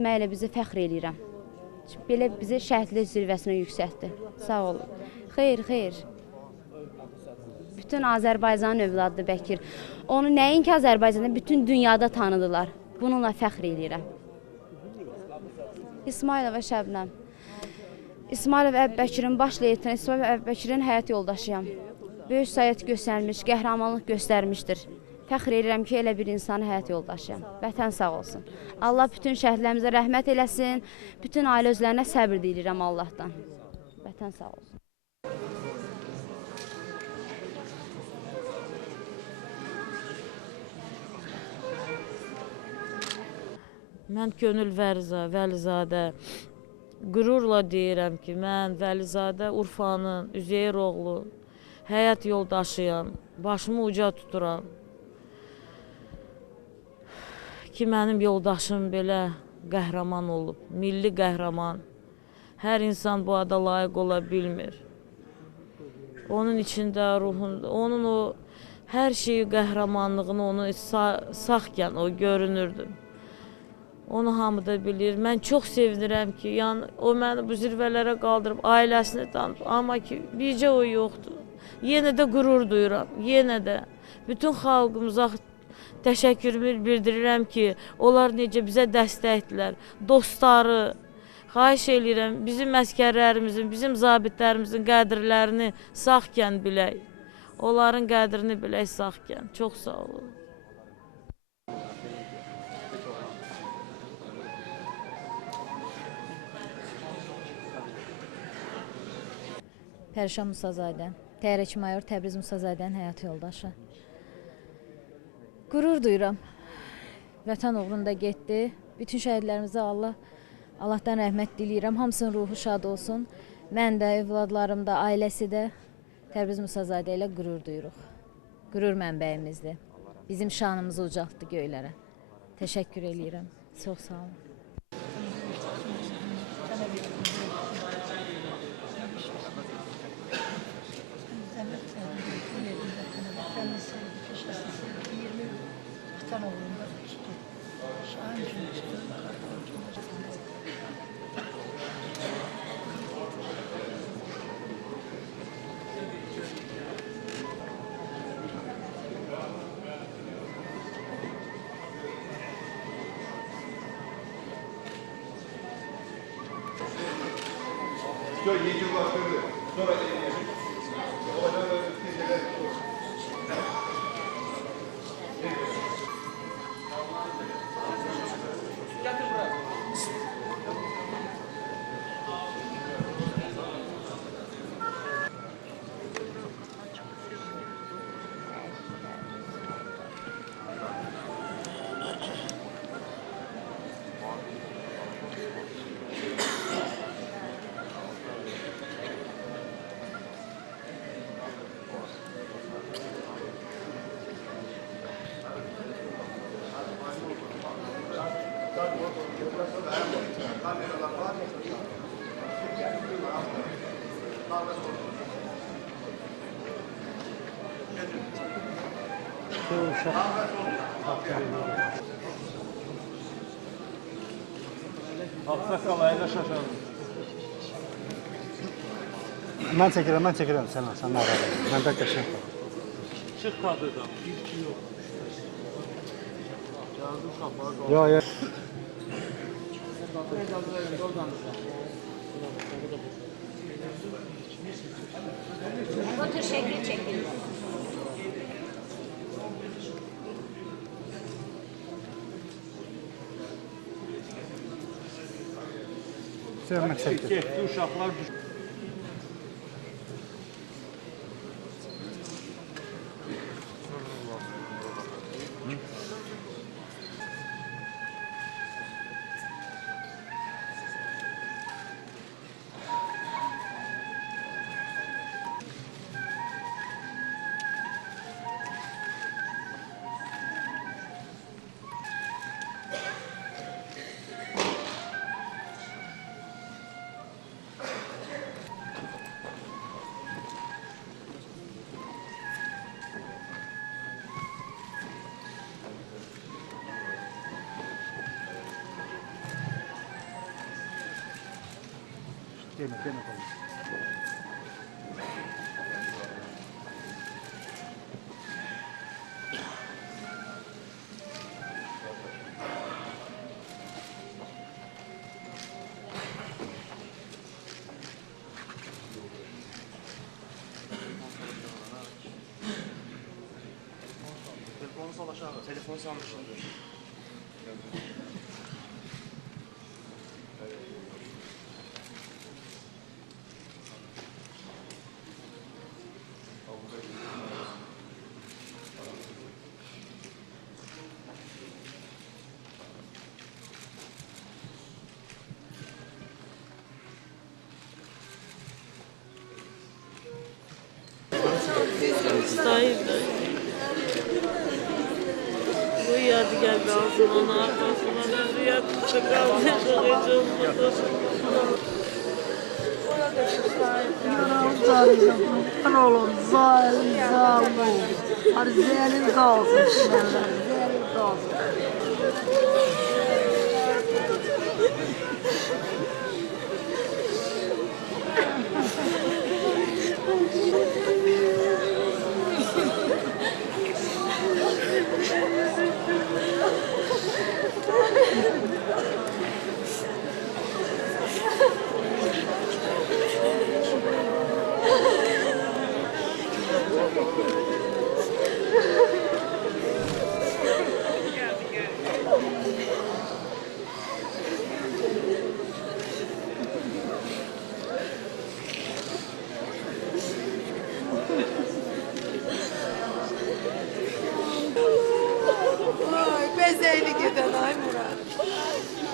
Mən elə bizi fəxr eləyirəm. Belə bizi şəhidlik zirvəsinə yüksəltdi. Sağ olun. Xeyr, xeyr. Bütün Azərbaycanın övladıdır Bəkir. Onu nəinki Azərbaycanda, bütün dünyada tanıdılar. Bununla fəxr eləyirəm. İsmailova Şəbnəm. İsmailov Əbbəkirin baş leytenant, İsmailov Əbbəkirin həyat yoldaşıyam. Böyük sayət göstərmiş, qəhrəmanlıq göstərmişdir. Fəxr edirəm ki, elə bir insanı həyat yoldaşıyam. Vətən sağ olsun. Allah bütün şəhidlərimizə rəhmət eləsin. Bütün ailə özlərinə səbir diləyirəm Allahdan. Vətən sağ olsun. Mən Könül Vəlizadə qürurla deyirəm ki, mən Vəlizadə Urfanın, Üzeyir oğlu, həyat yoldaşıyam, başımı uca tuturam. Ki, mənim yoldaşım belə qəhrəman olub, milli qəhrəman. Hər insan bu ada layiq ola bilmir. Onun içində, ruhunda, onun o hər şeyi, qəhrəmanlığını onu sağkən o görünürdü. Onu hamı da bilir. Mən çox sevinirəm ki, yəni, o məni bu zirvələrə qaldırıb, ailəsini tanıp, amma ki, bircə o yoxdur. Yenə də qürur duyuram, yenə də. Bütün xalqımıza təşəkkürümü bildirirəm ki, onlar necə bizə dəstəkdilər, dostları. Xahiş edirəm, bizim əskərlərimizin, bizim zabitlərimizin qədrlərini sağkən bilək. Onların qədrini bilək sağkən. Çox sağ olun. Pərişan Musazadə, Təyyarəçi Mayor Təbriz Musazadənin həyat yoldaşı. Qürur duyuram. Vətən uğrunda getdi. Bütün şəhidlərimizə Allahdan rəhmət diləyirəm. Hamısının ruhu şad olsun. Mən də, övladlarım da, ailəsi də Təbriz Musazadə ilə qürur duyuruq. Qürur mənbəyimizdir. Bizim şanımızı ucaltdı göylərə. Təşəkkür eləyirəm. Çox sağ olun. Sonra Aksakal ayla şaşalım. Mən çəkirəm, sən nədir? Mən də qəşəng. Çıx qadıdan, bir-iki yox. Gəldim qapağı. Yox. Otur şəkil çəkin. Sevmək çəkdir. Getdi, uşaqlar düşdü. Deme, deme oğlum. Telefonu sal aşağı. Telefonu salmışsındır. Dayı. Bu yadigar qalsın, onun arxasına düzü yadımda qalmayacaq, heç olmasa. Kurban olun, zalim, zalim. Hadi zelil kalsın şimdiler, zelil kalsın. Ay bezeyli giden ay Murat.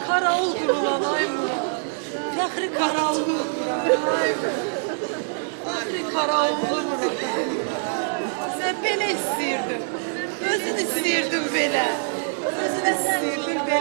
Kara oldu ulan ay Murat. Fəxri kara oldu Murat. Ay Murat. Fəxri kara oldu Murat. Sen belə istəyirdin.